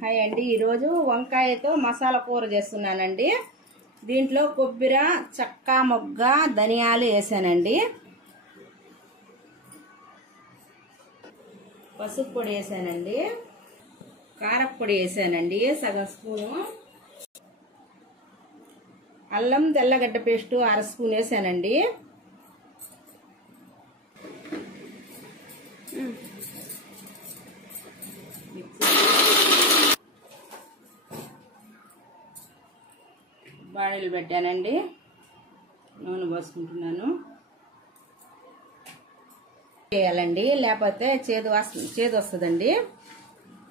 Hi అండి, ఈరోజు వంకాయతో మసాలా కూర చేస్తున్నానండి. దీంట్లో కొబ్బరి, చెక్క, మొగ్గ, ధనియాలు వేసానండి. పసుపు పొడి వేసానండి. కారపొడి వేసానండి సగం స్పూను. అల్లం తెల్లగడ్డ పేస్టు 1/2 స్పూన్ వేసానండి. బాణీలు పెట్టానండి, నూనె పోసుకుంటున్నాను. చేయాలండి, లేకపోతే చేదు వస్తుందండి.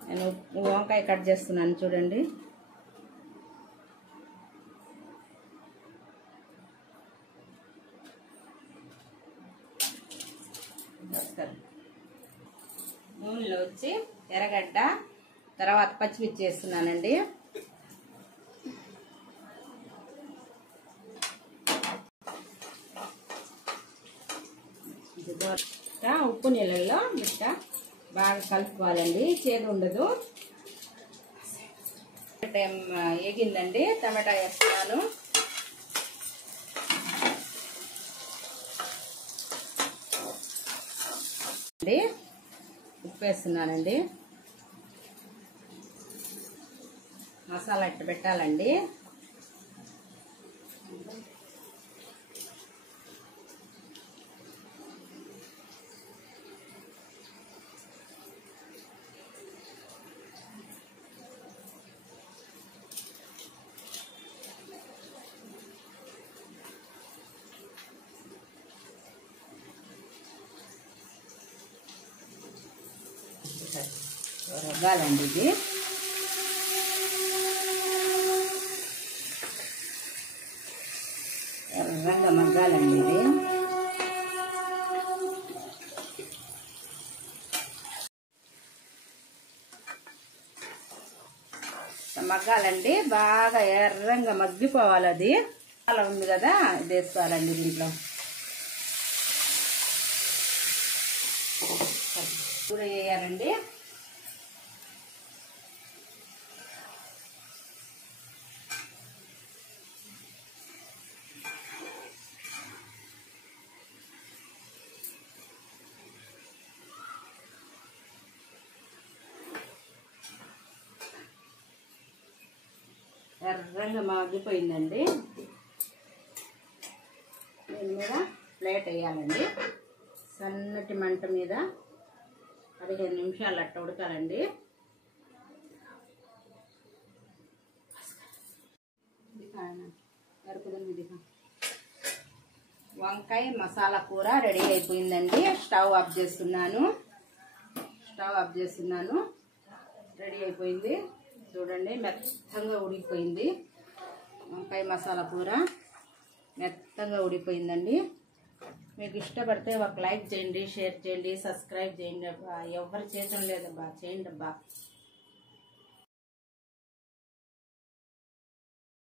నేను వంకాయ కట్ చేస్తున్నాను చూడండి. నూనెలో వచ్చి ఎర్రగడ్డ, తర్వాత పచ్చిమిర్చి వేస్తున్నానండి. ఉప్పు నీళ్ళల్లో మిట్ట బాగా కలుపుకోవాలండి, చేదు ఉండదు. ఎగిందండి, టమాటా వేస్తున్నాను. ఉప్పు వేస్తున్నానండి. మసాలా ఇట్ట పెట్టాలండి. రగ్గాలండి, ఇది ఎర్రగా మగ్గాలండి. ఇది మగ్గాలండి, బాగా ఎర్రంగా మగ్గిపోవాలి. అది అలా ఉంది కదా, ఇది వేసుకోవాలండి. దీంట్లో కూర వేయాలండి. ఎర్రంగా మగ్గిపోయిందండి. దీని మీద ప్లేట్ వేయాలండి. సన్నటి మంట మీద 15 నిమిషాలు అట్ట ఉడకాలండి. వంకాయ మసాలా కూర రెడీ అయిపోయిందండి. స్టవ్ ఆఫ్ చేస్తున్నాను. రెడీ అయిపోయింది చూడండి, మెత్తగా ఉడికిపోయింది. వంకాయ మసాలా కూర మెత్తగా ఉడికిపోయిందండి. మీకు ఇష్టపడితే ఒక లైక్ చేయండి, షేర్ చేయండి, సబ్స్క్రైబ్ చేయండి. ఎవరు చేయటం లేదబ్బా, చేయండి అబ్బా.